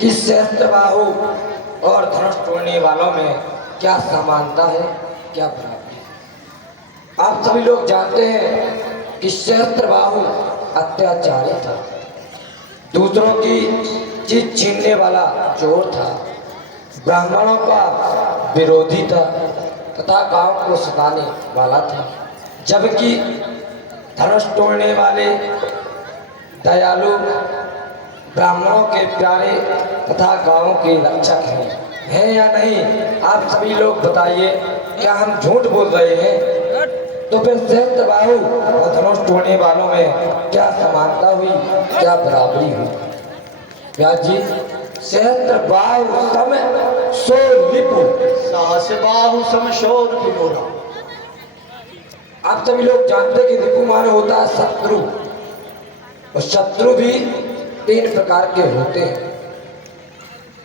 कि सहस्त्रबाहु और धनुष तोड़ने वालों में क्या समानता है, क्या बराबरी है। आप सभी लोग जानते हैं कि सहस्त्रबाहु अत्याचारी था, दूसरों की चीज छीनने वाला चोर था, ब्राह्मणों का विरोधी था तथा गांव को सताने वाला था। जबकि धनुष तोड़ने वाले दयालु, ब्राह्मणों के प्यारे तथा गांवों के रक्षक हैं या नहीं? आप सभी लोग बताइए, क्या हम झूठ बोल रहे हैं? तो फिर सहस्त्रबाहु और धनुष तोड़ने वालों में क्या समानता हुई, क्या बराबरी हुई? व्यास जी, सहस्त्रबाहु सम सो रिपु, सहस्त्रबाहु सम शोर विनोदा। आप सभी लोग जानते कि रिपु माने होता है शत्रु, और शत्रु भी तीन प्रकार के होते हैं।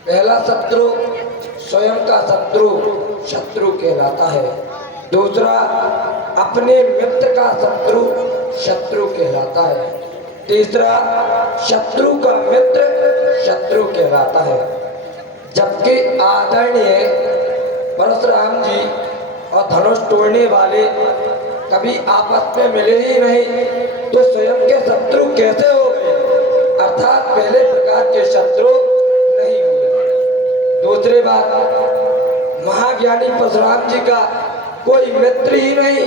पहला शत्रु स्वयं का शत्रु शत्रु कहलाता है, दूसरा अपने मित्र का शत्रु शत्रु कहलाता है, तीसरा शत्रु का मित्र शत्रु कहलाता है। जबकि आदरणीय परशुराम जी और धनुष तोड़ने वाले कभी आपस में मिले ही नहीं, तो स्वयं के शत्रु कैसे हो गए? अर्थात पहले प्रकार के शत्रु नहीं हुए। दूसरी बात, महाज्ञानी परशुराम जी का कोई मित्र ही नहीं,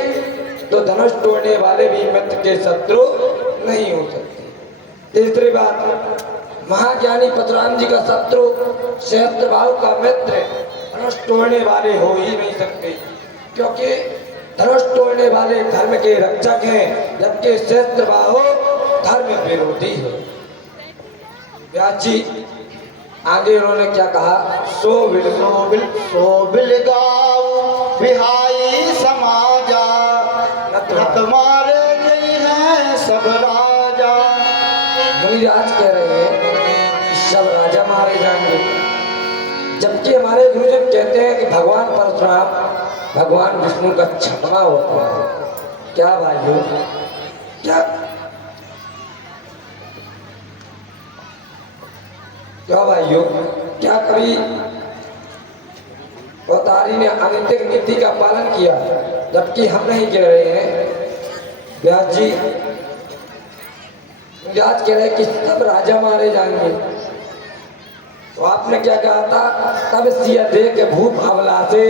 तो धनुष तोड़ने वाले भी मित्र के शत्रु नहीं हो सकते। तीसरी बात, महाज्ञानी परशुराम जी का शत्रु सहस्त्रबाहु का मित्र धनुष तोड़ने वाले हो ही नहीं सकते, क्योंकि धनुष तोड़ने वाले धर्म के रक्षक हैं, जबकि सहस्त्रबाहु धर्म विरोधी है। व्यास जी आगे उन्होंने क्या कहा? सोबिल गाँव बिहाई समाजा, नत मारे गई हैं सब राजा। मुनिराज कह रहे हैं कि सब राजा मारे जाएंगे, जबकि हमारे गुरुजन कहते हैं कि भगवान परशुराम भगवान विष्णु का छठवां होता है। क्या भाइयों, क्या भाइयों, क्या कभी अवतारी ने अनैतिक नीति का पालन किया? जबकि हम नहीं कह रहे हैं। व्यास जी व्यास कह रहे कि सब राजा मारे जाएंगे, तो आपने क्या कहा था? तब सिया दे के भूप अवलासे,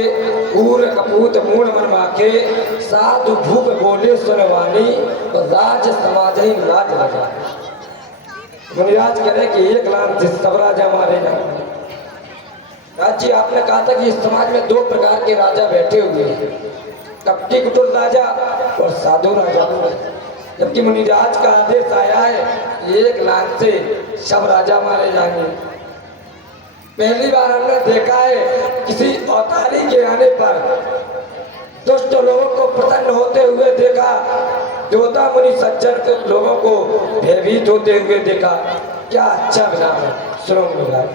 पूर कपूत मूण मन माखे, साधु भूप बोले सुनवानी, तो राज समाज ही लाज लगा। मुनिराज कह रहे कि एक लाख से सब राजा मारे जाएंगे। राज जी, आपने कहा था कि इस समाज में दो प्रकार के राजा बैठे हुए हैं, कपटी कुटुर राजा और साधु राजा। जबकि मुनिराज का आदेश आया है एक लाख से सब राजा मारे जाएंगे। पहली बार हमने देखा है किसी अवतारी के आने पर दुष्ट लोगों को प्रसन्न होते हुए देखा, देवता मुनि सज्जन के लोगों को भयभीत होते हुए देखा। क्या अच्छा विधान है। सुनो मुनिराज,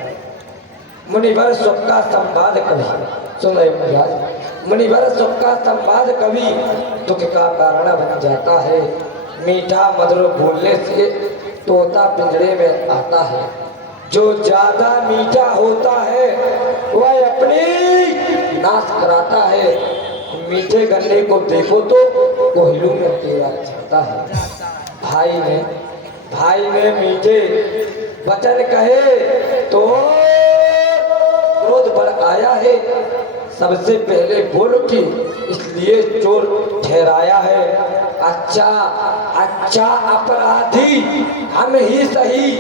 मुनिवर सुख का संवाद कवि, सुन रहे मुनिराज, मुनिवर सुख का संवाद कवि दुख का कारण बन जाता है। मीठा मधुर बोलने से तोता पिंजरे में आता है, जो ज्यादा मीठा होता है वह अपनी नाश कराता है। मीठे गन्ने को देखो तो कोहलू में तेरा जाता है। भाई ने मीठे वचन कहे तो क्रोध बढ़ आया है। सबसे पहले बोल उठी, इसलिए चोर ठहराया है। अच्छा अपराधी हम ही सही,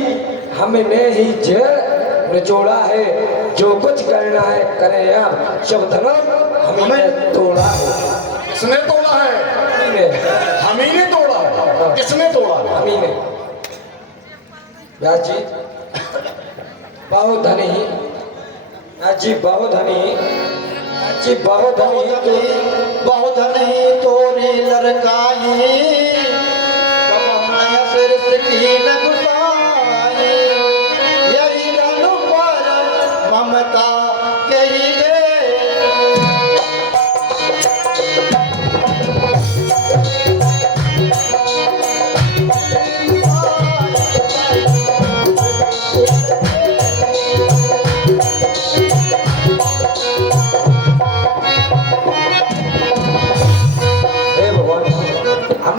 हमने ही जेल निचोड़ा है। जो कुछ करना है करें, अब शुभ धर्म हमने तोड़ा है। किसने तोड़ा है? हम ही ने तोड़ा है। किसने तोड़ा? हम ही ने। व्यास जी बहुत धनी, व्यास जी बहुत धनी, जी बहुत धनी, बहुत धनी तोरी लड़काई, सिर की लगुसाई, यही रन पर ममता कही गे।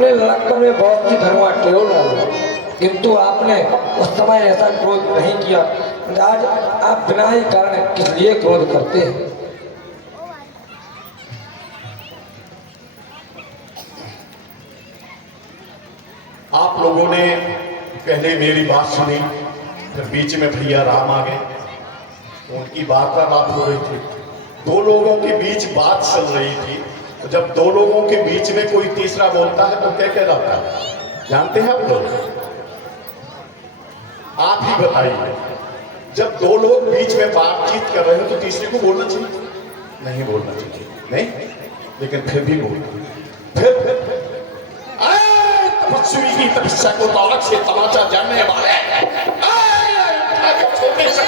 अपने लड़कपन में बहुत सी धनुआ टेढ़ डाला, किंतु आपने उस समय ऐसा क्रोध नहीं किया। आज आप बिना ही कारण किस लिए क्रोध करते हैं? आप लोगों ने पहले मेरी बात सुनी, फिर बीच में भैया राम आ गए, उनकी बात पर बात हो रही थी, दो लोगों के बीच बात चल रही थी। तो जब दो लोगों के बीच में कोई तीसरा बोलता है तो क्या कहलाता है, जानते हैं आप लोग? आप ही बताइए, जब दो लोग बीच में बातचीत कर रहे हो तो तीसरे को बोलना चाहिए? नहीं बोलना चाहिए, नहीं, लेकिन फिर भी बोलना। फिर तपस्वी की तपस्या को दौलत से तमाचा जानने वाले, छोटे से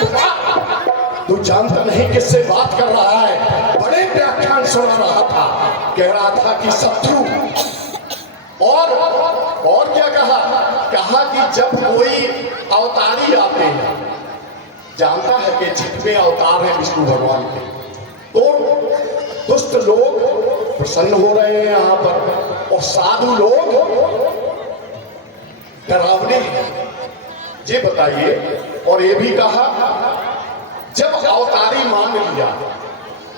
तू जानता नहीं किससे बात कर रहा है? बड़े व्याख्यान सुना रहा था, कह रहा था कि शत्रु, और क्या कहा? कहा कि जब कोई अवतारी आते हैं, जानता है कि जितने अवतार हैं विष्णु भगवान के, तो दुष्ट लोग प्रसन्न हो रहे हैं यहाँ पर, और साधु लोग डरावने हैं। ये बताइए, और ये भी कहा जब अवतारी मान लिया,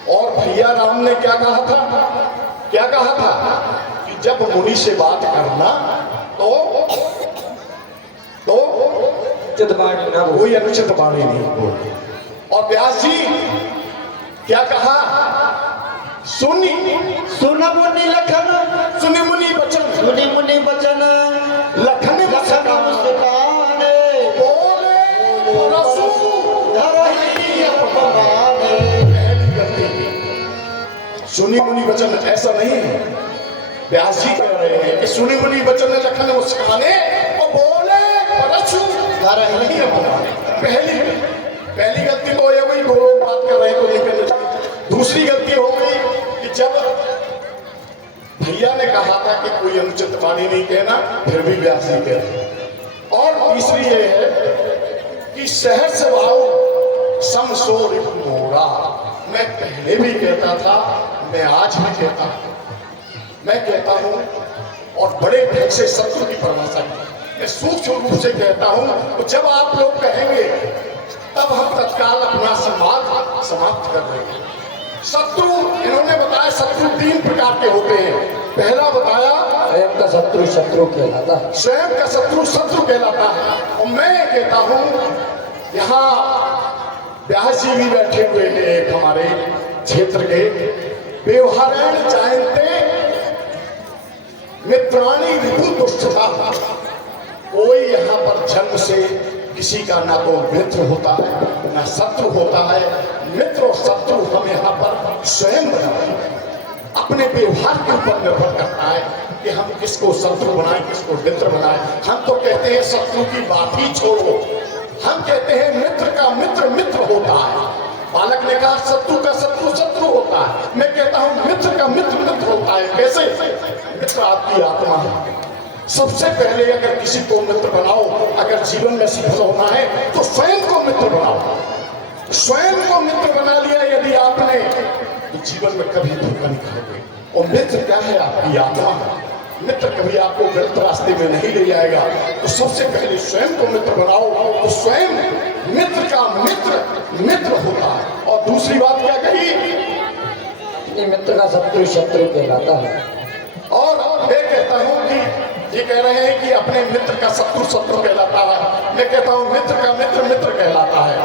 और भैया राम ने क्या कहा था? क्या कहा था कि जब मुनि से बात करना तो कोई अनुचित वाणी नहीं बोलती। और व्यास जी क्या कहा? सुनी सुन मुनि लखन, सुनी मुनि वचन, सुनि मुनि वचन, लखन लखन मुस्काने, बोले परसु धरहि अपमाने। सुनी मुनि वचन ऐसा नहीं है। व्यास जी कह रहे हैं कि सुनी मुनि वचन लखन मुस्काने और बोले परसु धरहि अपमाने। पहली गलती तो ये हुई, दो लोग बात कर रहे हैं तो लेकर। दूसरी गलती हो गई कि जब भैया ने कहा था कि कोई अनुचित वाणी नहीं कहना, फिर भी व्यास जी कह रहे हैं। और तीसरी ये है कि सहर्ष भाव समसो रिपुरा। मैं पहले भी कहता था, मैं आज भी कहता हूं, मैं कहता हूं, और बड़े ढंग से शत्रु की परिभाषा की मैं सूक्ष्म रूप से कहता हूं। तो जब आप लोग कहेंगे तब हम तत्काल अपना संवाद समाप्त कर देंगे। शत्रु, इन्होंने बताया शत्रु 3 प्रकार के होते हैं। पहला बताया स्वयं का शत्रु शत्रु कहलाता है, स्वयं का शत्रु शत्रु कहलाता है। और मैं कहता हूं, यहाँ व्यास जी भी बैठे हुए हैं एक हमारे क्षेत्र के, व्यवहारेण जानते मित्राणी रिपु दुष्टता। कोई यहाँ पर जन्म से किसी का ना तो मित्र होता है ना शत्रु होता है। मित्र और शत्रु हम यहाँ पर स्वयं बनाते हैं, अपने व्यवहार के ऊपर निर्भर करता है कि हम किसको शत्रु बनाएं, किसको मित्र बनाएं। हम तो कहते हैं शत्रु की बात ही छोड़ो, हम कहते हैं मित्र का मित्र मित्र होता है। बालक ने कहा शत्रु का शत्रु शत्रु होता है, मैं कहता हूं मित्र का मित्र मित्र होता है। कैसे? मित्र आपकी आत्मा है। सबसे पहले अगर किसी को मित्र बनाओ, अगर जीवन में सफल होना है तो स्वयं को मित्र बनाओ। स्वयं को मित्र बना लिया यदि आपने, तो जीवन में कभी धोखा नहीं खाओगे। और मित्र क्या है? आपकी आत्मा है। मित्र कभी आपको गलत रास्ते में नहीं ले जाएगा। तो सबसे पहले स्वयं को मित्र बनाओ, तो स्वयं मित्र का मित्र मित्र होता है। और दूसरी बात क्या कही? ये मित्र का शत्रु शत्रु कहलाता है। और मैं कहता हूं कि ये कह रहे हैं कि अपने मित्र का शत्रु शत्रु कहलाता है, मैं कहता हूं मित्र का मित्र मित्र कहलाता है।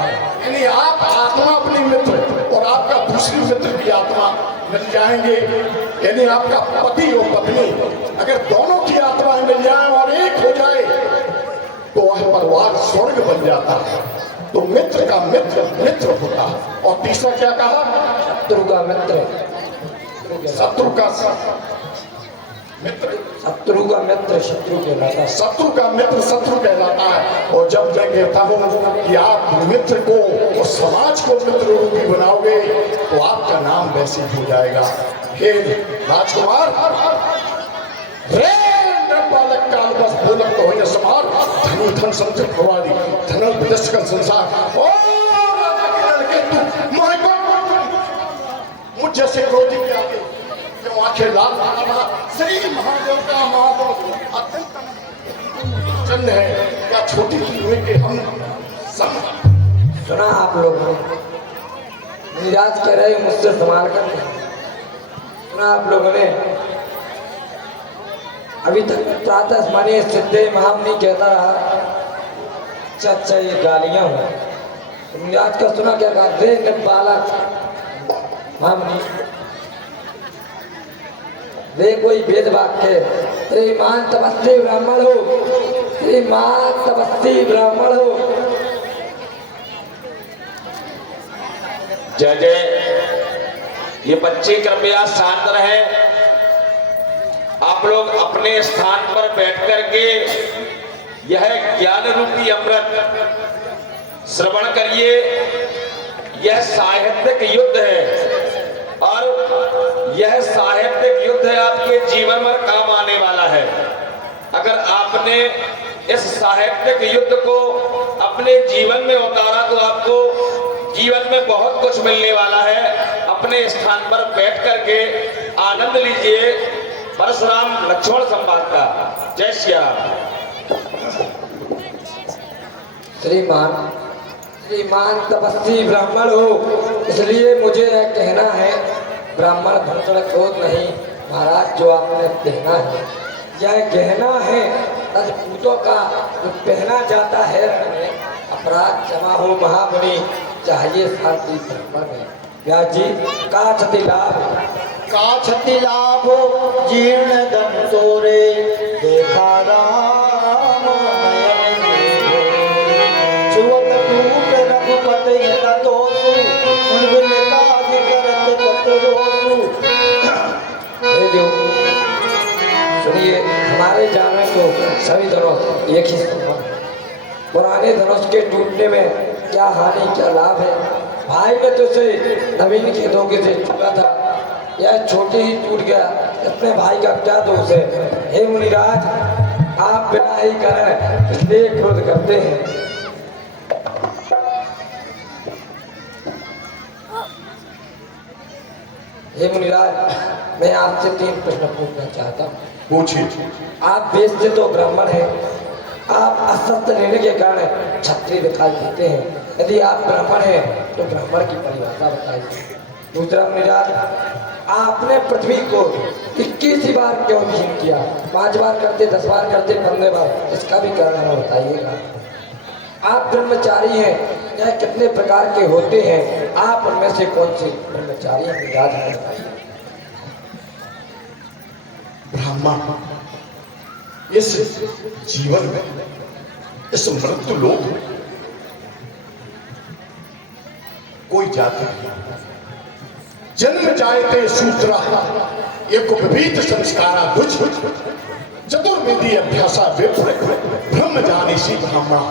यानी आप आत्मा अपनी मित्र और आपका दूसरी मित्र की आत्मा मिल जाएंगे। यानी आपका पति और पत्नी अगर दोनों की आत्माएं मिल जाए और एक हो जाए तो वह परिवार स्वर्ग बन जाता है। तो मित्र का मित्र मित्र होता है। और तीसरा क्या कहा? शत्रु का मित्र शत्रु का मित्र, शत्रु का मित्र शत्रु कहलाता है। शत्रु का मित्र शत्रु कहलाता है। और जब मैं कहता हूं कि आप मित्र को और समाज को मित्र रूपी बनाओगे तो आपका नाम वैसे हो जाएगा। हे राजकुमार, बालक काल बस बोलक तो हो समार, धनु धन संचित भवानी धनल विदस्य का संसार। ओ राजा के लड़के, तू मुझ जैसे क्रोधी के आगे क्यों आंखें लाल श्री महादेव का महादेव अत्यंत चंद है, क्या छोटी हुए के हम सब सुना आप लोगों ने, निराज कह रहे मुझसे संभाल कर, सुना आप लोगों ने। अभी तक प्रातः स्मरणीय सिद्धे महामनी कहता रहा, अच्छा ये गालियां हो। निराज का सुना क्या कहा, दे बालक महामनी, वे कोई वेद वाक्य, तेरी मां तपस्वी ब्राह्मण हो, तेरी मां तपस्वी ब्राह्मण हो। जय जय। ये बच्चे कृपया शांत रहे। आप लोग अपने स्थान पर बैठ करके यह ज्ञान रूपी अमृत श्रवण करिए। यह साहित्यिक युद्ध है और यह साहित्यिक युद्ध आपके जीवन में काम आने वाला है। अगर आपने इस साहित्यिक युद्ध को अपने जीवन में उतारा तो आपको जीवन में बहुत कुछ मिलने वाला है। अपने स्थान पर बैठ करके आनंद लीजिए परशुराम लक्ष्मण संवाद का। जय श्री राम। श्रीमान तपस्वी ब्राह्मण हो, इसलिए मुझे यह कहना है, ब्राह्मण भूषण क्रोध नहीं महाराज, जो आपने कहना है यह कहना है राजपूतों का जो पहना जाता है रण में, अपराध क्षमा हो महामुनि, चाहिए शांति ब्राह्मण में। व्यास जी का क्षति लाभ, का क्षति लाभ जीर्ण धन तोरे, देखा राम नयन में। छुअत टूट रघुपति का दोषु, उन काज करत पत रोषु। हे देव सुनिए, हमारे जाने तो सभी धनुष एक ही समान है। पुराने धनुष के टूटने में क्या हानि क्या लाभ है। भाई ने तो उसे नवीन के धोखे से छूटा था, यह छोटे ही टूट गया, अपने भाई का क्या दोष है। हे मुनिराज, आप बिना ही कारण इसलिए क्रोध करते हैं। हे मुनिराज, मैं आपसे 3 प्रश्न पूछना चाहता हूँ। पूछिए। आप वेद से तो ब्राह्मण हैं, आप असत्य लेने के कारण क्षत्रिय दिखाई देते हैं। यदि आप ब्राह्मण हैं तो ब्राह्मण की परिभाषा बताइए। दूसरा मुनिराज, आपने पृथ्वी को 21 बार क्यों विहीन किया? 5 बार करते, 10 बार करते, 15 बार, इसका भी कारण हमें बताइएगा। आप ब्रह्मचारी हैं, यह कितने प्रकार के होते हैं? आप उनमें से कौन से ब्रह्मचारी हैं? मुनिराज हमें बताइए। ब्राह्मण इस जीवन में, इस मृत्यु लोक में कोई जाति नहीं। जन्म जायते शूद्रा, एक विविध संस्कारा दुज, चतुर्वेदी अभ्यासा विप्र, ब्रह्म जानीसी ब्राह्मण।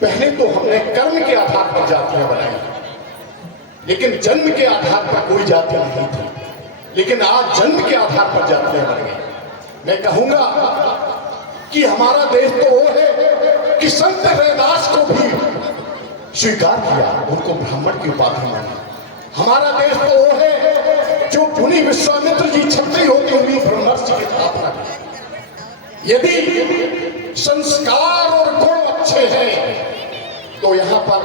पहले तो हमने कर्म के आधार पर जातियां बनाई, लेकिन जन्म के आधार पर कोई जाति नहीं थी। लेकिन आज जन्म के आधार पर जातियां बन गई। मैं कहूंगा कि हमारा देश तो वो है कि संत रैदास को भी स्वीकार किया, उनको ब्राह्मण की उपाधि मानी। हमारा देश तो वो है जो मुनि विश्वामित्र जी क्षत्रिय होते हुए ब्रह्मर्षि की स्थापना की। यदि संस्कार और गुण अच्छे हैं तो यहाँ पर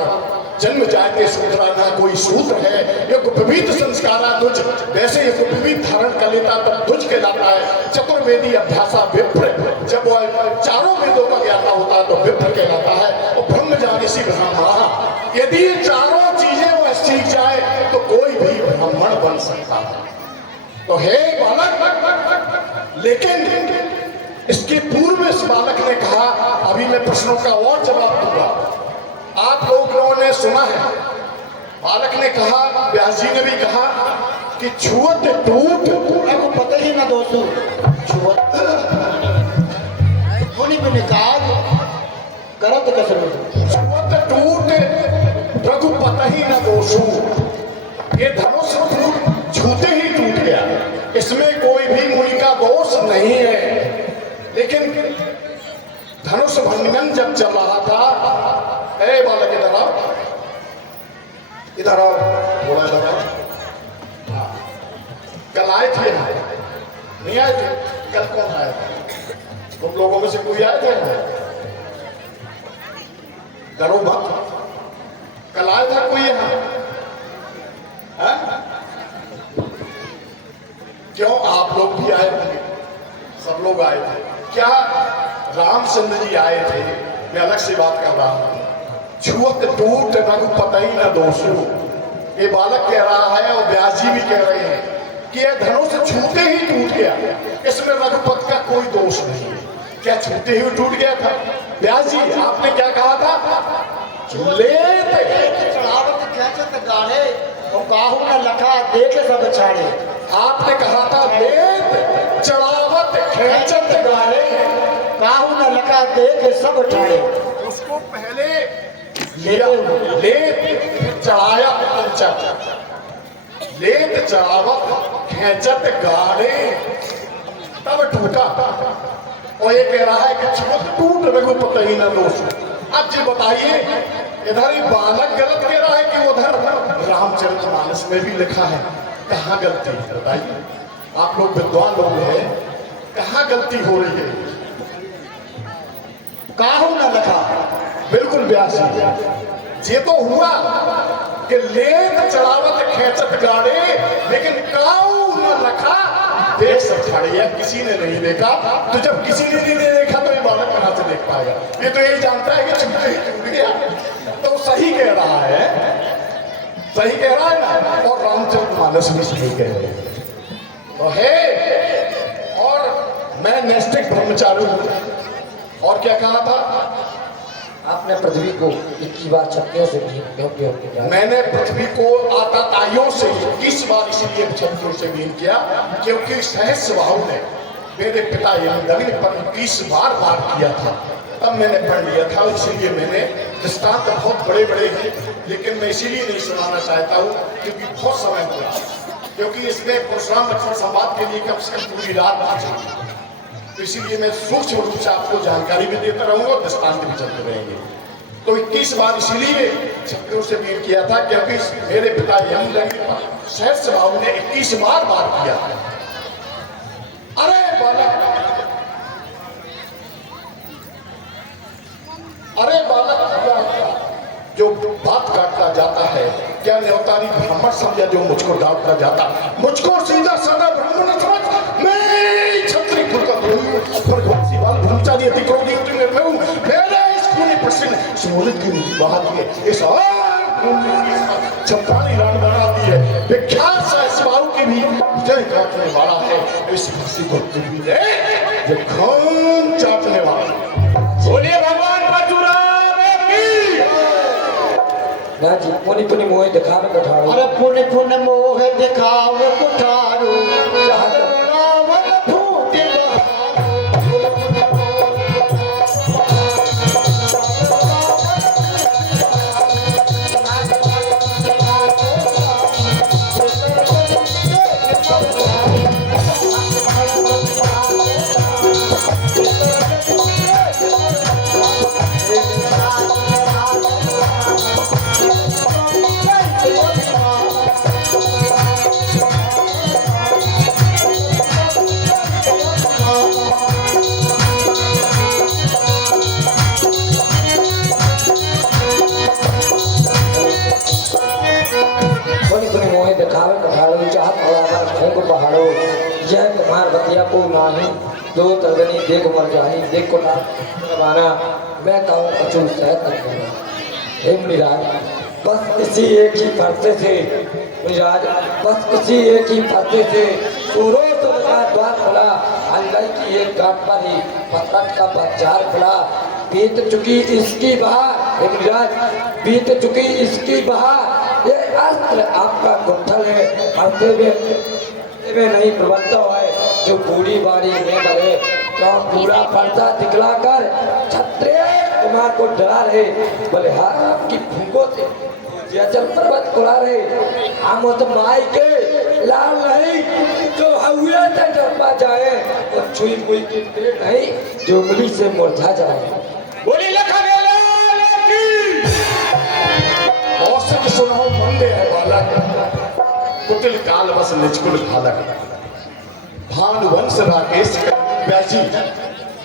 जन्म जायते शूद्रा, ना कोई शूद्र है। एक विविध संस्कारा दुज, वैसे एक विविध धारण कर लेता तब दुज कहलाता है। चतुर्वेदी अभ्यासा विप्र, जब वह चारों वेदों का ज्ञाता होता है तो विप्र कहलाता है। और ब्रह्म जानीसी ब्राह्मण, यदि ये चारों चीजें वह सीख जाए तो कोई भी ब्राह्मण बन सकता है। तो हे बालक, लेकिन इसके पूर्व इस बालक ने कहा, अभी मैं प्रश्नों का और जवाब दूंगा। आप लोगों ने सुना है, बालक ने कहा, व्यास जी ने भी कहा कि छुअत टूट, आपको पता ही ना दोस्तों, छुअत मुनि मुनि काज करत कसर, छुअत टूट रघुपति न दोषु। ये धनुष छूते ही टूट गया, इसमें कोई भी मुनि का दोष नहीं है। लेकिन धनुष भंजन जब चल रहा था, ए बालक इधर आओ, इधर आओ, थोड़ा इधर आओ। कल आए थे नहीं आए थे? कल कौन आया था? तुम लोगों में से कोई आए थे? डरो मत, कल आया था कोई यहाँ? हैं? क्यों आप लोग भी आए थे? सब लोग आए थे क्या? रामचंद्र जी आए थे, मैं अलग से बात कर रहा हूं। छुअत टूट रघुपति न दोषो, ये बालक कह रहा है और व्यास जी भी कह रहे हैं कि यह धनुष छूते ही टूट गया, इसमें रघुपति का कोई दोष नहीं है। क्या छूते ही टूट गया था? व्यास जी आपने क्या कहा था? लेते चढ़ावत खेचत गाड़े और काहू न लखा देख सब छाड़े। आपने कहा था लेत चढ़ावत खेचत गाड़े, काहू न लखा देख सब ठाड़े। उसको पहले लेत चढ़ाया पंचत, लेत चढ़ावत खेचत गाड़े, तब टूटा। और ये कह रहा है कि छुअत टूट रघुपति न दोष। अब जी बताइए, इधर ही बालक गलत कह रहा है कि उधर रामचरितमानस में भी लिखा है? कहाँ गलती है बताइए? आप लोग विद्वान लोग हैं, कहाँ गलती हो रही है? काहू न लखा, बिल्कुल व्यास जी, ये तो हुआ कि लेत चढ़ावत खेचत गाड़े, लेकिन काऊ न लखा देख सब छाड़िया। किसी ने नहीं देखा, तो जब किसी ने नहीं देखा तो ये बालक कहां से देख पाएगा? ये तो यही जानता है कि छूटे ही टूट गया। तो सही कह रहा है, सही कह रहा है ना। और रामचरितमानस भी सही कह रहे हैं तो है। और मैं नैष्ठिक ब्रह्मचारी हूं। और क्या कहा था आपने पृथ्वी को 21 बार छक्के से भी क्यों? मैंने पृथ्वी को आताताइयों से 21 बार इसलिए छक्कों से बीन किया क्योंकि सहस्र बाहु ने मेरे पिता यमदग्नि पर 21 बार वार किया था। तब मैंने पढ़ लिया था, इसलिए मैंने दृष्टांत बहुत बड़े बड़े हैं, लेकिन मैं इसीलिए नहीं सुनाना चाहता हूँ क्योंकि बहुत समय हुआ, क्योंकि इसमें परशुराम लक्ष्मण संवाद के लिए कम से कम पूरी रात थी। तो इसीलिए मैं सूक्ष्म रूप से आपको जानकारी भी देता रहूंगा और दृष्टांत भी चलते रहेंगे। तो 21 बार इसीलिए छक्कों से वीर किया था क्योंकि मेरे पिता यमदग्नि पर सहस्र बाहु ने 21 बार वार किया। अरे बालक, अरे बालक, जो बात काटता जाता है क्या न्योतारी ब्राह्मण समझा जो मुझको डांटता जाता? मुझको सीधा साधा ब्राह्मण समझ, मैं क्षत्रिय कुल का धर्मवंशी बाल ब्रह्मचारी अति क्रोधी अति निर्भय हूं। मेरे इस खूनी प्रश्न सोने की बात है, इस चमकानी रान बना दी है, विख्यात सहस्रबाहु की भी विजय काटने वाला है। इस किसी को भी जो खून चाटने वाला। बोलिए भगवान परशुराम की। ना जी पुनि पुनि मोह दिखावे कठारो। अरे पुण्य पुण्य मोह दिखाव कुठारू, रावण फूट पहाड़ो जय कुमार बतिया को नाही, दो तर्गनी देख मर जाही, देख को माना मैं कहूँ अचूक सहत नहीं। हे मिराज, बस किसी एक ही फरते थे मिराज, बस किसी एक ही फरते थे। सूरो तो द्वार खुला, अंदर की एक गांठ पर ही पत्थर का बाजार खुला। बीत चुकी इसकी बहार, हे मिराज, बीत चुकी इसकी बहार। ये अस्त्र आपका गुत्थल है, पढ़ते में नहीं प्रबंध है जो बूढ़ी बाड़ी में मरे। क्यों पूरा पर्दा दिखला कर क्षत्रिय कुमार को डरा रहे, बोले हाँ आपकी फूंकों से जल पर्वत उड़ा रहे। हम तो माई के लाल नहीं जो हुए से डरपा जाए, और छुई मुई की पेड़ नहीं जो उंगली से मुरझा जाए। बोली लखनऊ की। औसत सुनाओ मंदे है बालक, कुटिल काल बस निचकुल खालक। भानुवंश राकेश व्यासी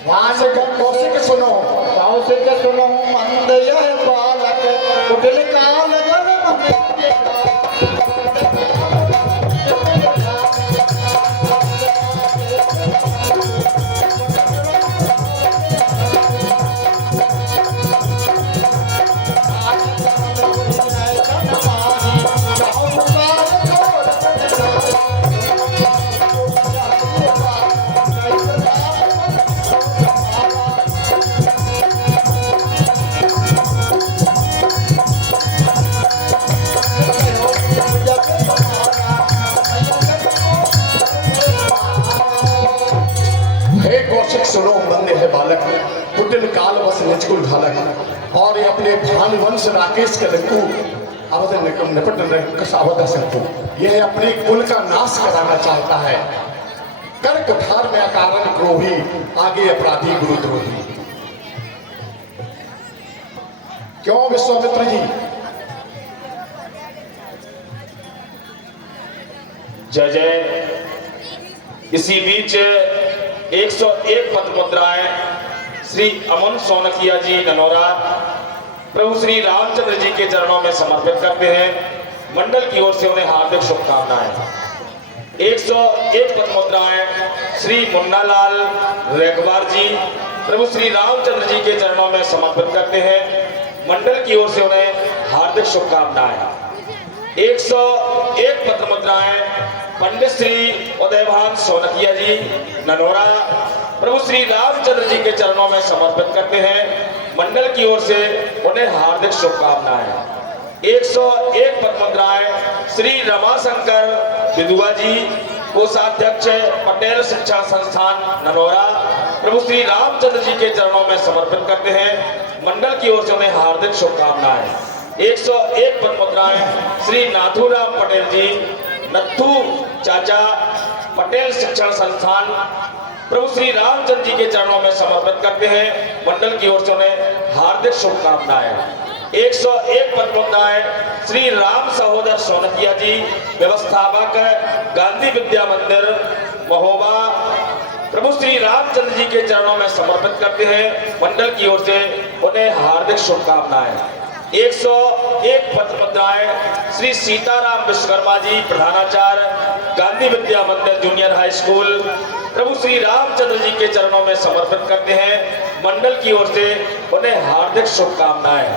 वहां से कौशिक सुनो गाँव से के सुनो मंद यह बालक कुटिल काल जल हे कौशिक सुनो बंदे है बालक कुटिल काल बस निजकुल ढालक और ये अपने भानुवंश राकेश के रंकू अवध निपट कसावत सकते यह अपने कुल का नाश कराना चाहता है कर कुठार में अकारण क्रोही आगे अपराधी गुरुद्रोही। क्यों विश्वामित्र जी? जय जय। इसी बीच 101 पद मुद्राएं श्री अमन सोनकिया जी ननौरा प्रभु श्री रामचंद्र जी के चरणों में समर्पित करते हैं। मंडल की ओर से उन्हें हार्दिक शुभकामनाएं। 101 पद मुद्राएं श्री मुन्नालाल रेखवार जी प्रभु श्री रामचंद्र जी के चरणों में समर्पित करते हैं। मंडल की ओर से उन्हें हार्दिक शुभकामनाएं। 101 पत्र मुद्राएं पंडित श्री उदयभान सोनकिया जी ननौरा प्रभु श्री रामचंद्र जी के चरणों में समर्पित करते हैं। मंडल की ओर से उन्हें हार्दिक शुभकामनाएं। 101 पत्र मुद्राएं श्री रमाशंकर विदुआ जी कोषाध्यक्ष पटेल शिक्षा संस्थान ननौरा प्रभु श्री रामचंद्र जी के चरणों में समर्पित करते हैं। मंडल की ओर से उन्हें हार्दिक शुभकामनाएं। 101 पद मुद्राएं श्री नाथूराम पटेल जी नथू चाचा पटेल शिक्षण संस्थान प्रभु श्री रामचंद्र जी के चरणों में समर्पित करते हैं। मंडल की ओर से उन्हें हार्दिक शुभकामनाएं। 101 पद मुद्राएं श्री राम सहोदर सोनकिया जी व्यवस्थापक गांधी विद्या मंदिर महोबा प्रभु श्री रामचंद्र जी के चरणों में समर्पित करते हैं। मंडल की ओर से उन्हें हार्दिक शुभकामनाएं। 101 पत्र मुद्राएं श्री सीताराम विश्वकर्मा जी प्रधानाचार्य गांधी विद्या मंदिर जूनियर हाई स्कूल प्रभु श्री रामचंद्र जी के चरणों में समर्पित करते हैं। मंडल की ओर से उन्हें हार्दिक शुभकामनाएं।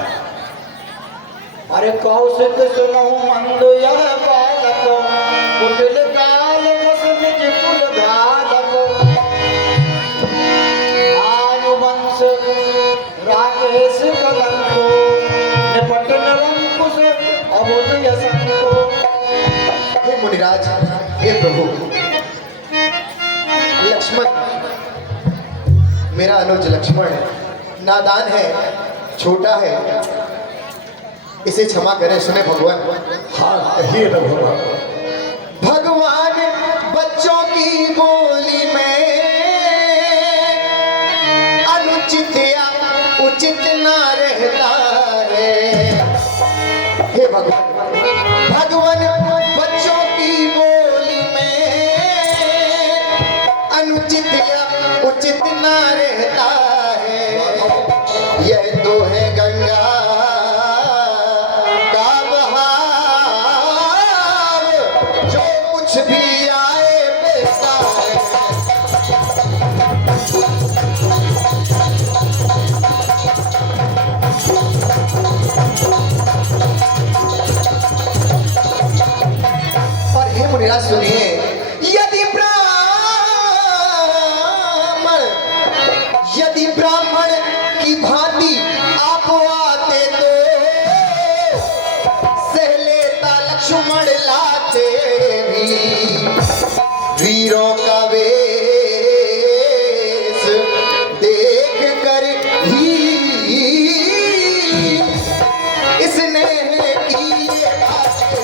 अरे कौशिक सुनो मंद यह बालक कुटिल काल बस निज कुल ढालक भानुवंश राकेश कलंको निपट निरंकुश अबोध यसंको। हे मुनिराज, हे प्रभु, लक्ष्मण मेरा अनुज लक्ष्मण नादान है, छोटा है, इसे क्षमा करें। सुने भगवान। हाँ कहिए ना भगवान। भगवान बच्चों की बोली में अनुचित या उचित ना रहता है। हे भगवान, भगवान बच्चों की बोली में अनुचित या उचित ना रहता है। यह तो है गंगा का बहाव, जो कुछ भी आए बेटा है। और हे मुनिराज सुनिए, यदि ब्राह्मण की भांति आप आते तो सह लेता लक्ष्मण लाते भी वीरों का वेश देख कर ही इसने की ये बातें।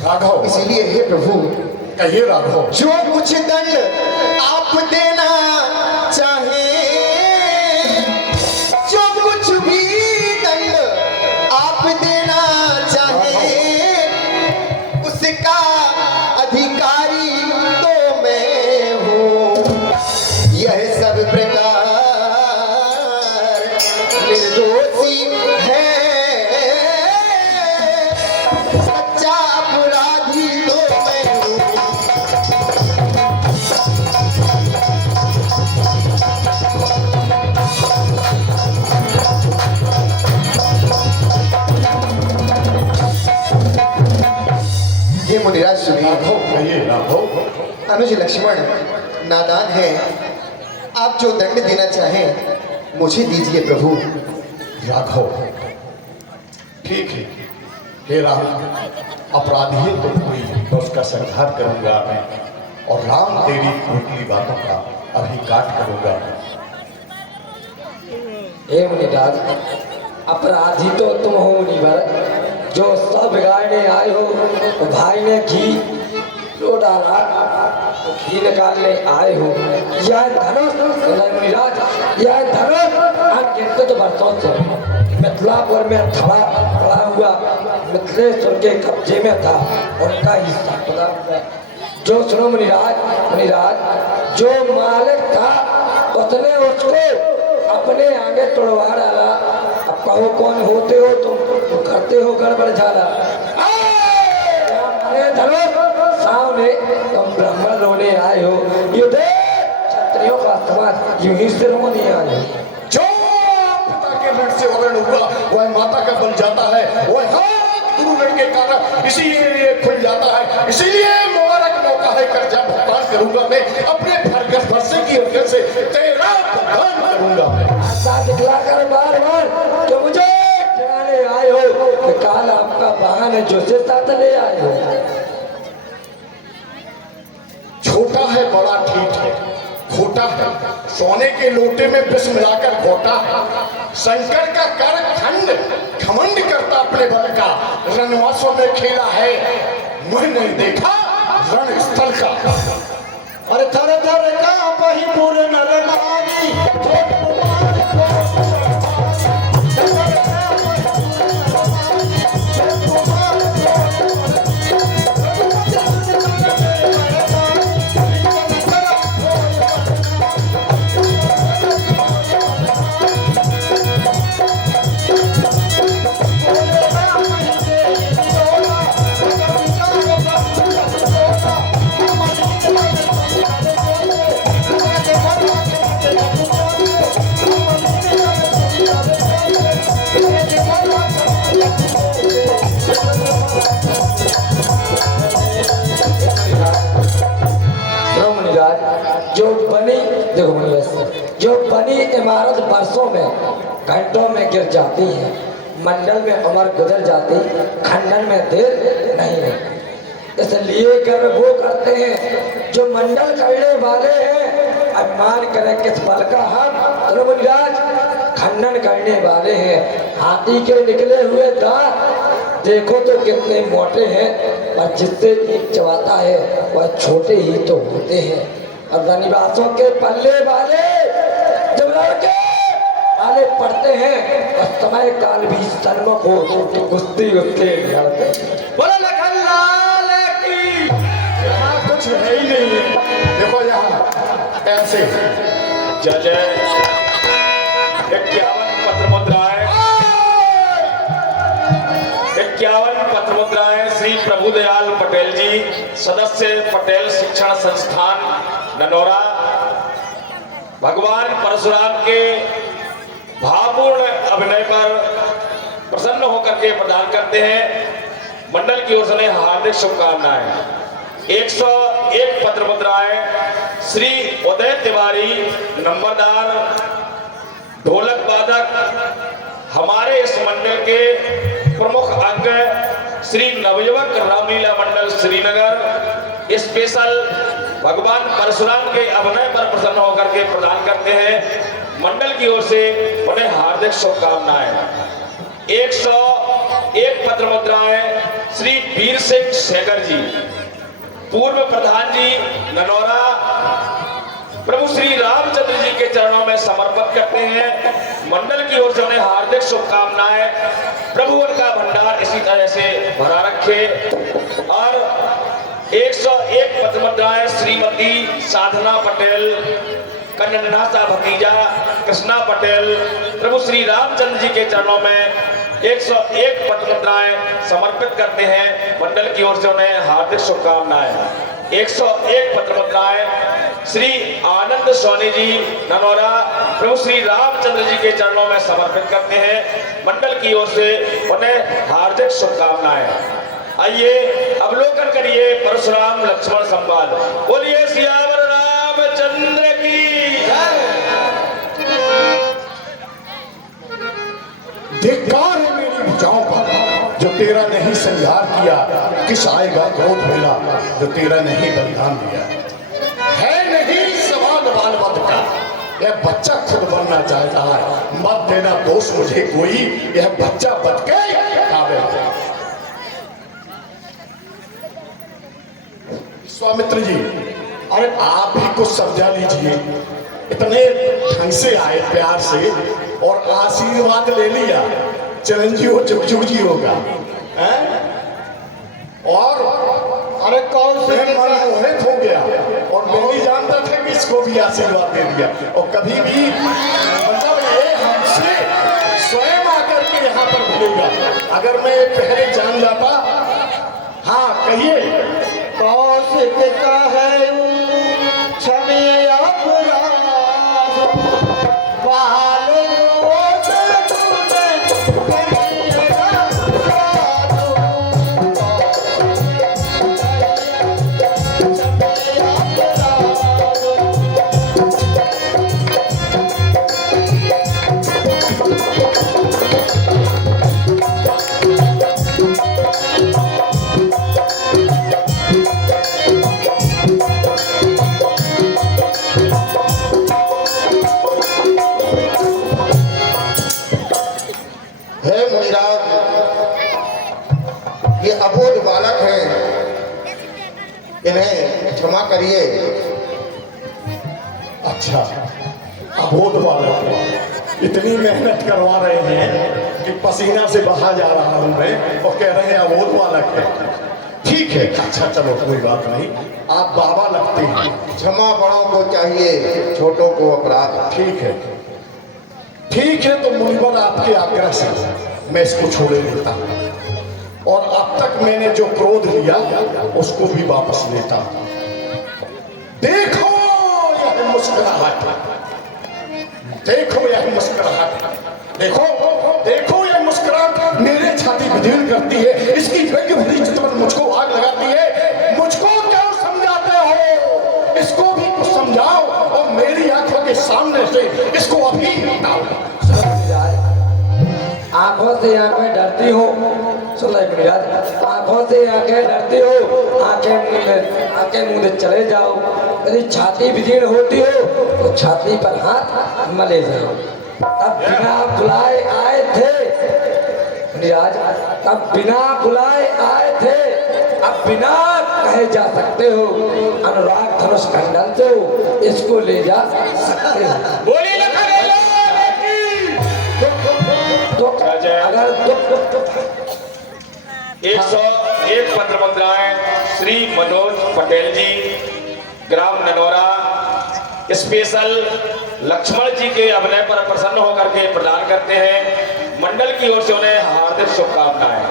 राघव, इसीलिए हे प्रभु, कहिए राघव। जो कुछ दंड आप देना चाहे हे मुनिराज सुनिए। राघव कहिए राघव। अनुज लक्ष्मण नादान है, आप जो दंड देना चाहें मुझे दीजिए प्रभु। राघव ठीक है, हे राम, अपराधी है तो कोई तो उसका संहार करूंगा मैं, और राम तेरी खोखली बातों का अभी काट करूंगा। हे मुनिराज, अपराधी तो तुम हो मुनिवर, जो सब बिगाड़ने आए हो। तो भाई ने घी लो डाला तो घी निकालने आए हो। यह धनुष मुनिराज, यह धनुष आप गिनते तो बरसों से मिथिलापुर में पड़ा हुआ मिथिलेश्वर के कब्जे में था, उनका हिस्सा पड़ा। जो सुनो मुनिराज, जो मालिक था उसने उसको अपने आगे तोड़वा डाला। अब कहो कौन होते हो तुम करते हो गड़बड़ झाला। अरे धरो सामने तुम ब्राह्मण रोने आए हो, ये क्षत्रियों का समाज यूं ही सिर नहीं आए हो। जो पिता के ऋण से वर्ण हुआ वह माता का बन जाता है, वह गुरु ऋण के कारण इसीलिए खुल जाता है। इसीलिए मुबारक मौका है, कर्जा भुगतान करूंगा मैं अपने फरगस फरसे की अर्घ से तेरा भुगतान करूंगा। ऐसा दिखलाकर बार बार जो मुझे डराने आए हो कि काल आपका वाहन है जो से साथ ले आए हो। छोटा है बड़ा ठीक है, खोटा है सोने के लोटे में विष मिलाकर घोटा है। शंकर का कर खंड घमंड करता अपने बल का, रणवासों में खेला है मुझे नहीं देखा रण स्थल का। अरे थर थर कांपहि ही पूरे नर नारी। जो बनी देखो मुनिवर, जो बनी इमारत बरसों में घंटों में गिर जाती है, मंडल में उम्र गुजर जाती, खंडन में देर नहीं है। इसलिए कर वो करते हैं जो मंडल करने वाले हैं, अभिमान करें किस बल का हम। चलो मुनिराज, खंडन करने वाले हैं। हाथी के निकले हुए दांत देखो तो कितने मोटे हैं, पर जिससे ईंट चबाता है वह छोटे ही तो होते हैं। और रनिवासों के पल्ले वाले जब लड़के आले पड़ते हैं और समय काल भी सन्मुख हो तो गुस्ती उसके लड़ते। बोलो लखनलाल की। यहाँ कुछ है ही नहीं है। देखो यहाँ ऐसे जय जय 51 पत्र मुद्राएं, 51 पत्र मुद्राएं श्री प्रभुदयाल पटेल जी, सदस्य पटेल शिक्षण संस्थान ननौरा, भगवान परशुराम के भावपूर्ण अभिनय पर प्रसन्न होकर के प्रदान करते हैं। मंडल की ओर से हार्दिक शुभकामनाएं। 101 पत्र मुद्राएं श्री उदय तिवारी नंबरदार, ढोलक वादक, हमारे इस मंडल के प्रमुख अंग श्री नवयुवक रामलीला मंडल श्रीनगर, स्पेशल भगवान परशुराम के अभिनय पर प्रसन्न होकर के प्रदान करते हैं। मंडल की ओर से उन्हें हार्दिक शुभकामनाएं। 101 पत्र मुद्राएं श्री वीर सिंह शेखर जी, पूर्व प्रधान जी ननौरा, प्रभु श्री रामचंद्र जी के चरणों में समर्पित करते हैं। मंडल की ओर से उन्हें हार्दिक शुभकामनाएं। प्रभु उनका भंडार इसी तरह से भरा रखे। और 101 पत्र मुद्राएं श्रीमती साधना पटेल, कन्ननासा भतीजा कृष्णा पटेल, प्रभु श्री रामचंद्र जी के चरणों में 101 पत्र मुद्राएं समर्पित करते हैं। मंडल की ओर से उन्हें हार्दिक शुभकामनाएं। 101 पत्र मुद्राएं श्री आनंद सोनी जी ननौरा, प्रभु श्री रामचंद्र जी के चरणों में समर्पित करते हैं। मंडल की ओर से उन्हें हार्दिक शुभकामनाएं। आइए अवलोकन करिए परशुराम लक्ष्मण संवाद। बोलिए सियावर रामचंद्र की। धिक्कार है मेरी भुजाओं पर जो तेरा नहीं संहार किया, किस आएगा क्रोध मेरा जो तेरा नहीं बलिदान दिया। है नहीं सवाल बाल वध का, यह बच्चा खुद बनना चाहता है, मत देना दोष मुझे कोई, यह बच्चा बच के काबिल है। स्वामित्र जी, अरे आप भी कुछ समझा लीजिए, इतने ढंग से आए प्यार से और आशीर्वाद ले लिया, चिरंजीव हो जुग जी होगा हैं? और अरे कौन से मैं मनमोहित हो गया और मैं नहीं जानता था कि इसको भी आशीर्वाद दे दिया। और कभी भी मतलब ये हमसे स्वयं आकर के यहाँ पर मिलेगा, अगर मैं पहले जान जाता। हाँ कहिए। कौशिक का है क्षमे अपराध, बाल रोज तूने मेरा साधु। क्षमे अपराध। हे मुनिराज, ये अबोध बालक हैं, इन्हें क्षमा करिए। अच्छा, अबोध बालक, इतनी मेहनत करवा रहे हैं कि पसीना से बहा जा रहा हूं मैं और कह रहे हैं अबोध बालक है। ठीक है, अच्छा चलो कोई बात नहीं, आप बाबा लगते हैं। क्षमा बड़ों को चाहिए, छोटों को अपराध। ठीक है, ठीक है, तो मुनिवर आपके आग्रह से मैं इसको छोड़े लेता हूं और अब तक मैंने जो क्रोध लिया उसको भी वापस लेता हूं। देखो यह मुस्कुराहट, देखो यह मुस्कुराहट, देखो देखो यह मुस्कुराहट मेरे छाती विदीर्ण करती है, इसकी व्यंग्य भरी चितवन मुझको आग लगाती है। मुझको क्यों समझाते हो? इसको भी कुछ समझाओ और मेरी आंखों के सामने से इसको अभी हटाओ। आंखों से आंखें डरती हो, सुनो मुनिराज, आंखों से आंखें डरती हो, आंखें मुंह चले जाओ। यदि छाती विदीर्ण होती हो तो छाती पर हाथ मले जाओ। तब बिना बुलाए आए थे मुनिराज, तब बिना बुलाए आए थे, अब बिना कहे जा सकते हो। अनुराग धनुष खंडन तो इसको ले जा सकते हो। बोली तो अगर 101 पत्र मुद्राएं श्री मनोज पटेल जी, ग्राम ननौरा, स्पेशल लक्ष्मण जी के अभिनय पर प्रसन्न होकर के प्रदान करते हैं। मंडल की ओर से उन्हें हार्दिक शुभकामनाएं।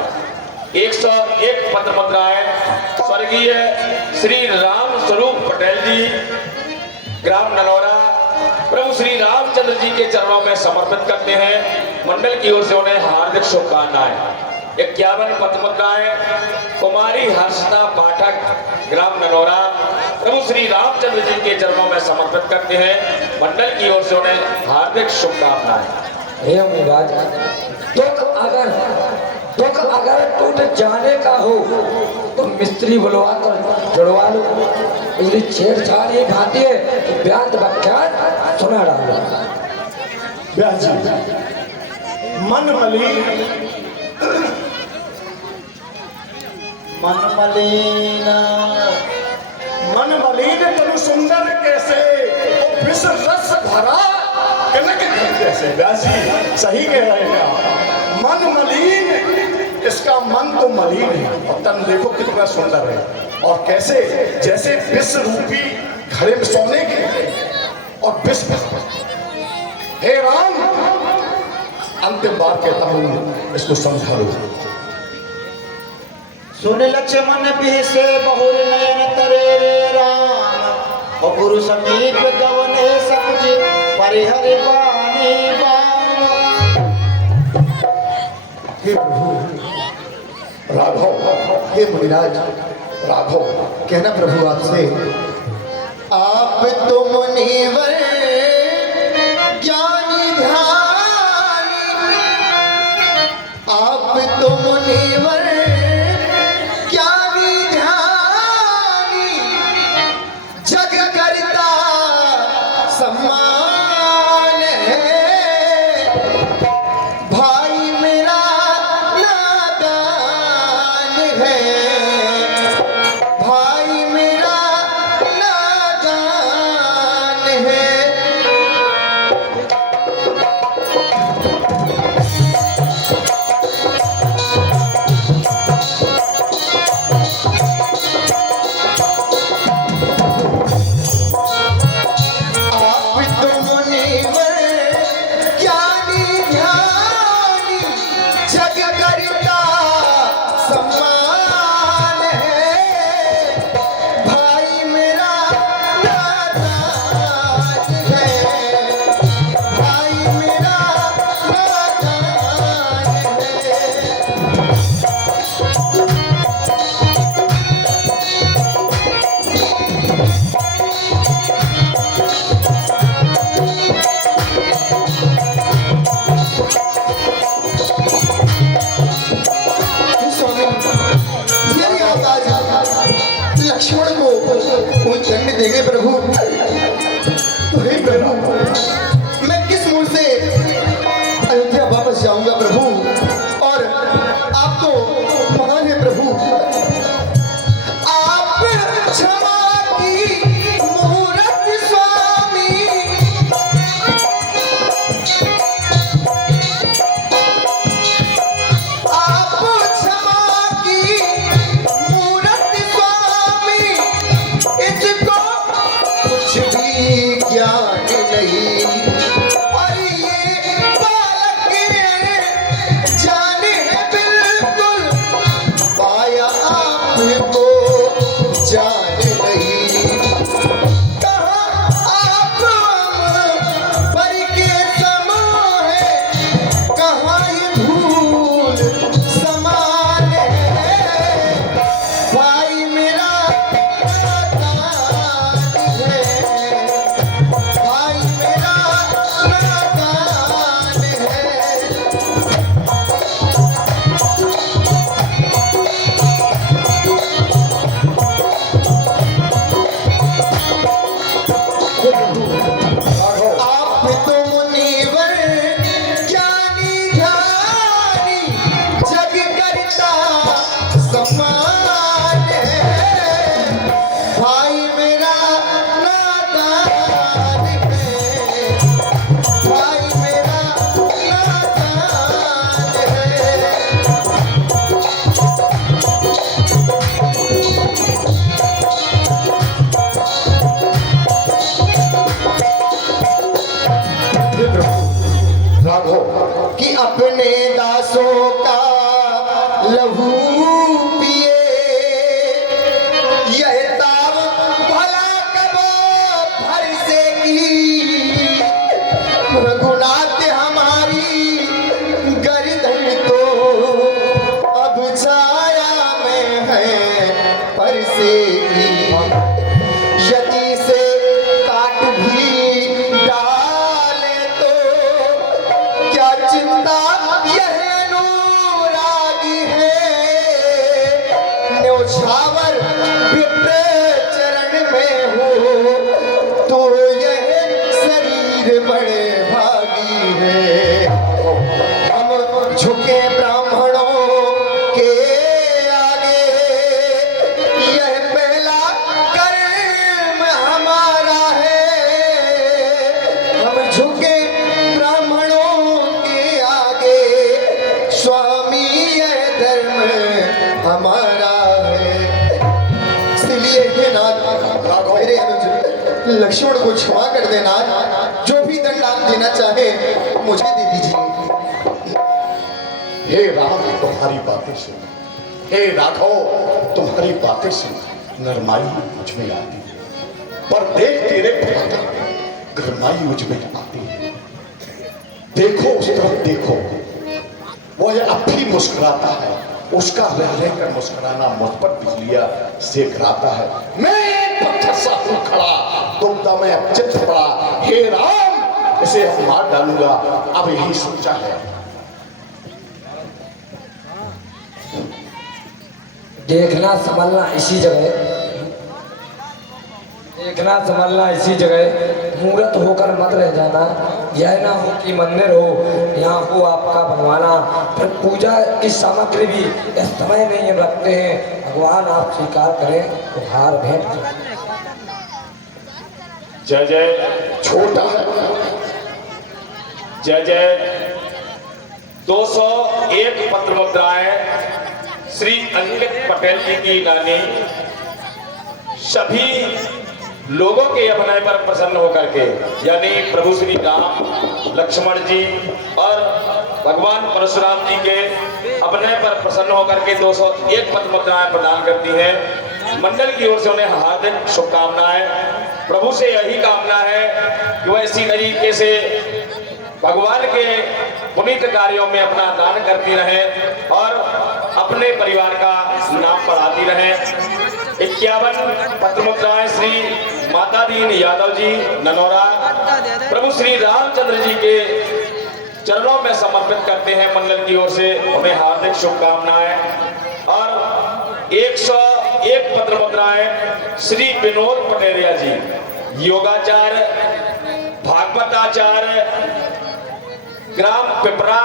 101 पत्र मुद्राएं स्वर्गीय श्री राम स्वरूप पटेल जी, ग्राम ननौरा, प्रभु श्री रामचंद्र जी के चरणों में समर्पित करते हैं। मंडल की ओर से उन्हें हार्दिक शुभकामनाएं। 51 पत्र मुद्राएं कुमारी हर्षदा पाठक, ग्राम ननौरा, प्रभु श्री रामचंद्र जी के चरणों में समर्पित करते हैं। मंडल की ओर से उन्हें हार्दिक शुभकामनाएं। हे मुनिराज, दुख अगर टूट जाने का हो तो मिस्त्री बुलवा कर जुड़वा लो। यदि छेड़छाड़ ये घाती है तो व्याध व्याख्यात सुना डालो। व्यास जी, मन मलिन मन मलिना, मन मलिन तनु सुंदर कैसे, वो विष रस भरा कनक घन जैसे। व्यास जी सही कह रहे हैं आप। मन मलिन, इसका मन तो मलिन है और तन देखो कितना सुंदर है। और कैसे, जैसे विष रूपी घड़े में सोने के और विष। हे राम, अंतिम बार कहता हूं, इसको समझा लो। सुन लक्ष्मण भी से बहुर नयन तरे रे राम, और गुरु समीप गवने समझ परिहरि बानी बाम। हे प्रभु, राघव हे मुनिराज, राघव कहना प्रभु आपसे, आप तो मुनिवर ज्ञानी ध्यानी, आप तो मुनिवर ज्ञानी ध्यानी, जग करता सम्मान है, भाई मेरा नादान है, भाई मेरा नादान है। आप तो मुनिवर ज्ञानी ध्यानी, जग करता सम्मान है, भाई मेरा नादान है, भाई मेरा नादान है। स्वामी, यदि आप आज लक्ष्मण को वो दंड देंगे प्रभु, तो हे प्रभु, मैं किस मुंह से अयोध्या वापस जाऊंगा प्रभु? और आप तो महान है प्रभु, आप क्षमा की मूरत स्वामी, आप क्षमा की मूरत स्वामी, इसको कुछ भी ज्ञान नहीं, और ये बालक जाने है बिल्कुल, पाया आपको जान नहीं, कहाँ आप पर के समा है, कहाँ ये धूल समान है, भाई मेरा नादान है, भाई मेरा नादान है। आप तो मुनिवर ज्ञानी ध्यानी, जग करता सम्मान है, भाई मेरा नादान है, भाई मेरा नादान है। हे प्रभु, राघव कि अपने दासों का लहू पिए, यह ताव भला कबो भर से की, रघुनाथ हमारी गर्दन तो अब छाया में है पर से की, यदि से काट भी डाले तो क्या चिंता, यह अनुरागी है, न्योछावर विप्र चरण में हो, तो यह शरीर बड़े भागी है। हम झुके ब्राह्मणों के आगे, यह पहला कर्म हमारा है, हम झुके ब्राह्मणों के आगे, स्वामी यह धर्म हमारा है। इसलिए हे नाथ, मेरे अनुज लक्ष्मण को क्षमा कर देना, जो भी दंड आप देना चाहे मुझे दे दीजिए। हे राम तुम्हारी बातें सुन, हे राघव तुम्हारी बातें सुन, नरमाई मुझ में आती है, पर देख तेरे भ्राता गरमाई मुझ में आती है। देखो उस तरफ देखो, वो अब भी मुस्कुराता है, उसका रह रहकर मुस्कुराना मुझ पर बिजलियां से गिराता है। मैं एक पत्थर सा हूं खड़ा, दुबदा में अब चित्त पड़ा, हे राम इसे अब मार डालूंगा, अब यही सोचा है। देखना संभलना इसी जगह, देखना संभलना इसी जगह, मूर्त होकर मत रह जाना। यह ना हो कि मंदिर हो यहाँ को आपका बनवाना, फिर पूजा की सामग्री भी इस समय नहीं रखते हैं। भगवान आप स्वीकार करें तो हार भेंट। जय जय। छोटा है, जय जय। 201 पत्र मुद्राएं श्री अंकित पटेल जी की नानी सभी लोगों के अभिनय पर प्रसन्न होकर के, यानी प्रभु श्री राम, लक्ष्मण जी और भगवान परशुराम जी के अभिनय पर प्रसन्न होकर के 201 पत्र मुद्राएं प्रदान करती हैं। मंडल की ओर से उन्हें हार्दिक शुभकामनाएं। प्रभु से यही कामना है कि वह इसी तरीके से भगवान के पुनीत कार्यों में अपना दान करती रहें और अपने परिवार का नाम बढ़ाती रहें। 51 पत्र मुद्राएं श्री माता दीन यादव जी ननौरा प्रभु श्री रामचंद्र जी के चरणों में समर्पित करते हैं। मंडल की ओर से उन्हें हार्दिक शुभकामनाएं। और 101 पत्र मुद्राएं श्री विनोद पटेरिया जी, योगाचार्य, भागवताचार्य, ग्राम पिपरा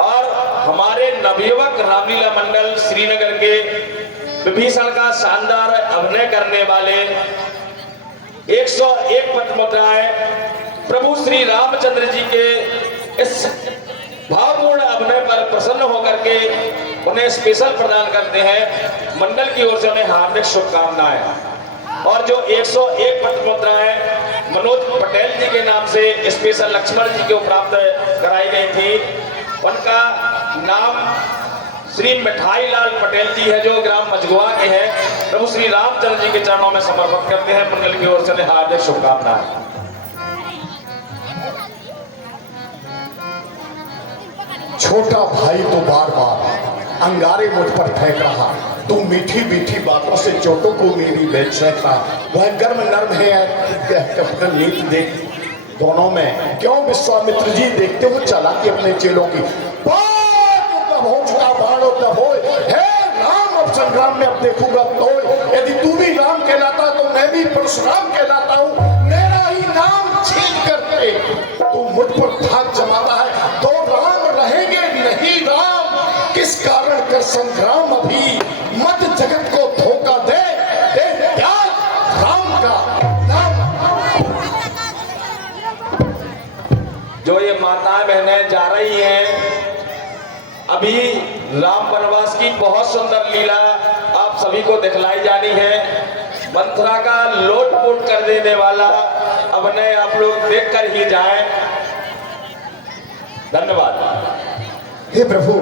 और हमारे नवयुवक रामलीला मंडल श्रीनगर के विभीषण का शानदार अभिनय करने वाले 101 पत्र मुद्राएं प्रभु श्री रामचंद्र जी के इस भावपूर्ण अभिनय पर प्रसन्न होकर के उन्हें स्पेशल प्रदान करते हैं। मंडल की ओर से उन्हें हार्दिक शुभकामनाएं। और जो 101 पत्र मुद्राएं मनोज पटेल जी के नाम से स्पेशल लक्ष्मण जी को प्राप्त कराई गई थी, उनका नाम श्री मिठाई लाल पटेल जी है जो ग्राम मजगुआ के हैं। प्रभु श्री रामचंद्र जी के चरणों में समर्पित करते हैं। मंडल की ओर से हार्दिक शुभकामनाएं। छोटा भाई तो बार बार अंगारे मुझ पर फेंक रहा, तू मीठी मीठी बातों से चोटों को मेरी बेच सकता। वह गर्म नर्म है नीति देख दोनों में क्यों विश्वामित्र जी देखते हो चला कि अपने चेलों की राम अब संग्राम में अब देखूंगा तो यदि तू भी राम कहलाता तो मैं भी परशुराम कहलाता हूँ। मेरा ही नाम छीन करके तू मुझ पर धाक जमाता है तो राम रहेंगे नहीं राम, किस कारण कर संग्राम अभी मत जगत को धोखा दे प्यार राम का नाम। जो ये माताएं बहनें जा रही हैं, अभी राम वनवास की बहुत सुंदर लीला आप सभी को दिखलाई जानी है। मंथरा का लोटपोट कर देने वाला अभिनय आप लोग देखकर ही जाएं। धन्यवाद। हे प्रभु,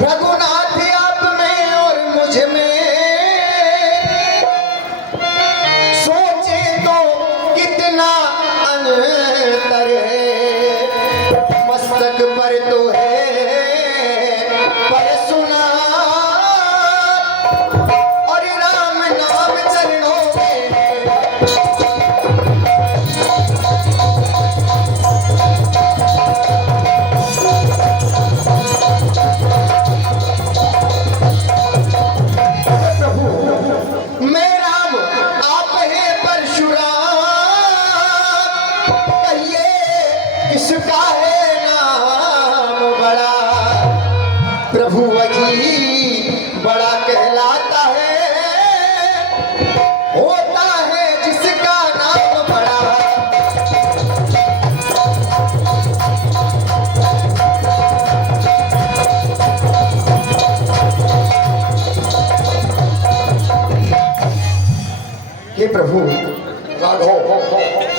रघुनाथ आप में और मुझ में सोचे तो कितना अंतर है। मस्तक पर तो है पर सुना और राम नाम चरणों में। मैं राम आप है परशुराम, कहिए किसका है नाम बड़ा। प्रभु वही बड़ा कहलाता है, होता है जिसका नाम बड़ा। हे प्रभु,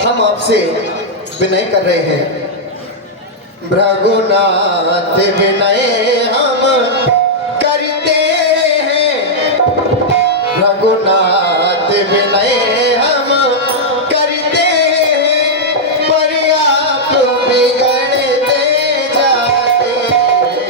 हम आपसे विनय कर रहे हैं। रघुनाथ विनय हम करते हैं, रघुनाथ विनय हम करते हैं, पर आप बिगड़ते जाते हैं।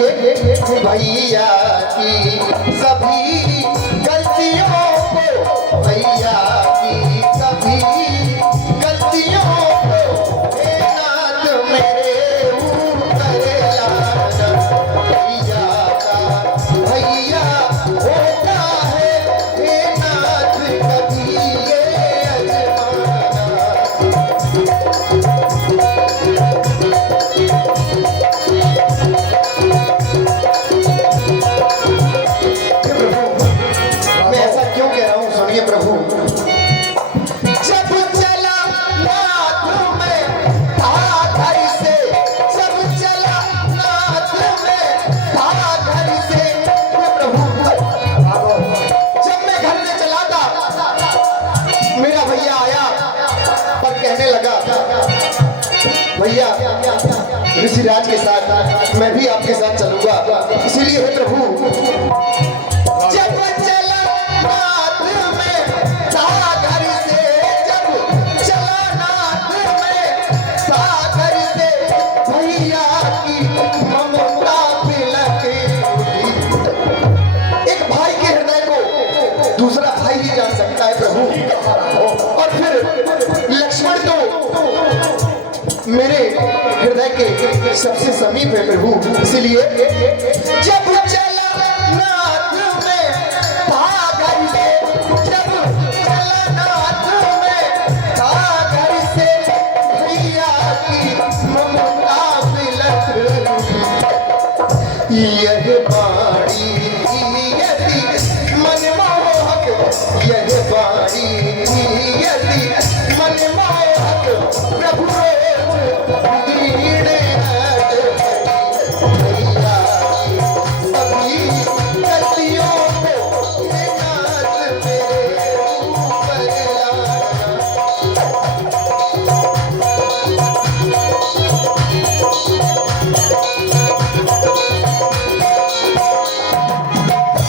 इसलिए भैया की सभी गलतियों को, भैया की सभी गलतियों को हे नाथ मेरे ऊपर लाना। भैया का भैया होता है हे नाथ कभी ये अजमाना। मैं ऐसा क्यों कह रहा हूं, सुनिए प्रभु। जब चला नाथ में था घर से, जब चला नाथ में था घर से, हे प्रभु जब मैं घर से चला था मेरा भैया आया और कहने लगा भैया ऋषिराज के साथ मैं भी आपके साथ चलूंगा। इसीलिए हे प्रभु जब चला नाथ में था घर से, जब चला नाथ में था घर से, भैया की ममता बिलख उठी। एक भाई के हृदय को दूसरा भाई ही जान सकता है प्रभु। और फिर लक्ष्मण तो मेरे हृदय के सबसे समीप है प्रभु। इसलिए जब चला नाथ में था घर से, जब चला नाथ में था घर से, भैया की ममता बिलख उठी। यह बाणी यदि मनमोहक, यह बाणी यदि मनमोहक, प्रभु रोज दीन भैया की सभी गलतियों को हे नाथ मेरे ऊपर लाना।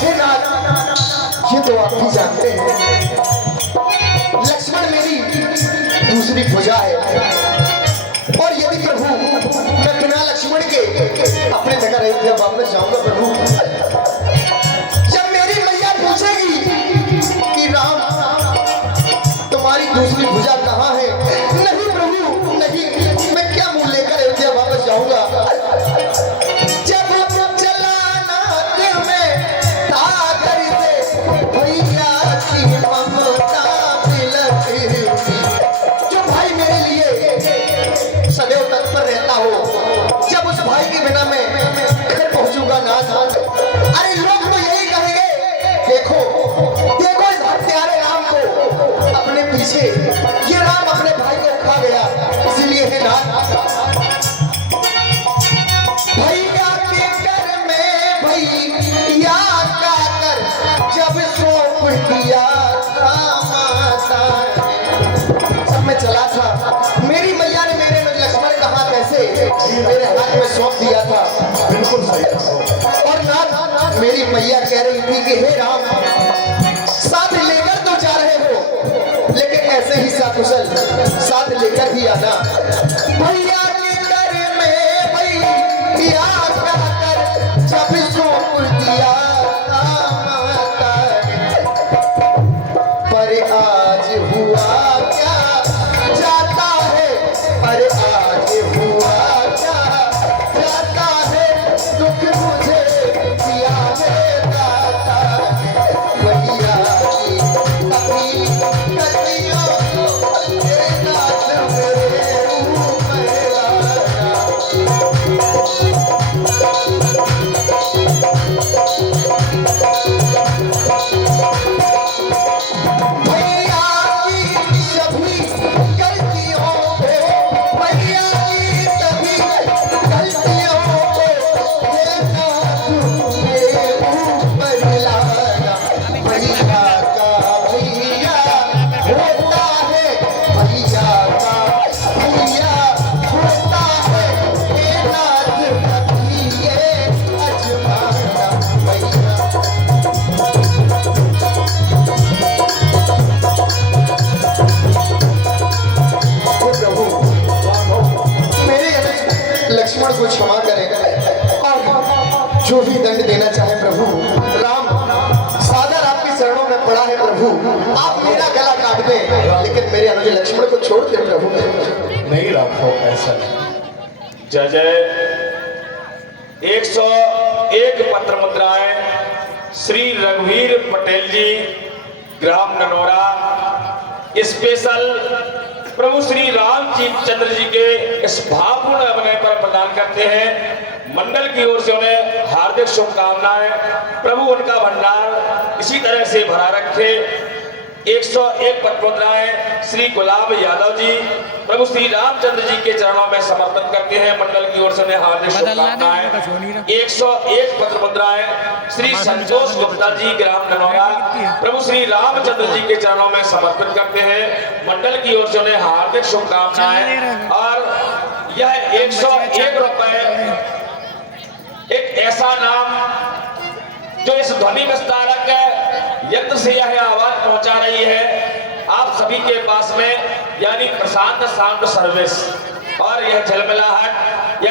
हे नाथ, ये तो आप भी जानते हैं लक्ष्मण मेरी दूसरी भुजा है। और यदि प्रभु मैं बिना लक्ष्मण के अपने जगह अयोध्या वापस जाऊंगा प्रभु, जब मेरी मैया पूछेगी कि राम तुम्हारी दूसरी भुजा कहाँ है, नहीं प्रभु नहीं, मैं क्या मुंह लेकर अयोध्या वापस जाऊंगा। जब चला नाथ में था घर से, भैया की ममता बिलख उठी। जो भाई मेरे लिए सदैव तत्पर रहता हो, जब उस भाई के बिना मैं घर पहुंचूंगा नाथ, अरे लोग तो यही कहेंगे देखो देखो इस हत्यारे राम को अपने पीछे, ये राम अपने भाई को खा गया। इसीलिए है नाथ भैया के घर में भैया का कर जब सौंप दिया था माता ने। जब मैं चला था मेरी मैया ने मेरे लक्ष्मण कहा कैसे मेरे हाथ में सौंप दिया था। बिल्कुल सही। और नाथ मेरी मैया कह रही थी कि हे राम साथ लेकर तो जा रहे हो, लेकिन ऐसे ही सकुशल साथ लेकर ही आना। भैया के घर में भैया का कर जब सौंप दिया था माता ने, पर आज हुआ क्या जाता है, पर आज हुआ क्या जाता है, दुख मुझे दिया है दाता ने। भैया की सभी गलतियों को हे नाथ मेरे ऊपर लाना। भैया की सभी गलतियों को, भैया की सभी गलतियों को हे नाथ मेरे ऊपर लाना। भैया का भैया होता है, भैया का भैया होता है हे नाथ कभी ये अजमाना। भैया प्रभु मेरे लक्ष्मण को क्षमा करें और दंड देना चाहे प्रभु। राम सागर आपकी चरणों में पड़ा है प्रभु, आप मेरा गला काट दें लेकिन मेरे अनुज लक्ष्मण को छोड़ दे प्रभु। नहीं राघव, ऐसा नहीं। जय जय। 101 पत्र मुद्राएं श्री रघुवीर पटेल जी, ग्राम ननौरा, स्पेशल प्रभु श्री राम जी चंद्र जी के इस भावपूर्ण अभिनय पर प्रदान करते हैं। मंडल की ओर से उन्हें हार्दिक शुभकामनाएं। प्रभु उनका भंडार इसी तरह से भरा रखे। 101 पत्र मुद्राएं श्री गुलाब यादव जी, प्रभु श्री रामचंद्र जी के चरणों में समर्पित करते हैं। मंडल की ओर से उन्हें हार्दिक शुभकामनाएं। 101 पत्र मुद्राएं श्री संतोष गुप्ता जी, ग्राम ननौरा, प्रभु श्री रामचंद्र जी के चरणों में समर्पित करते हैं। मंडल की ओर से उन्हें हार्दिक शुभकामनाएं। और यह 101 रुपए एक ऐसा नाम जो इस ध्वनि विस्तारक यंत्र से यह आवाज पहुंचा रही है आप सभी के पास में, यानी प्रशांत साउंड सर्विस। और यह झलमिलाहट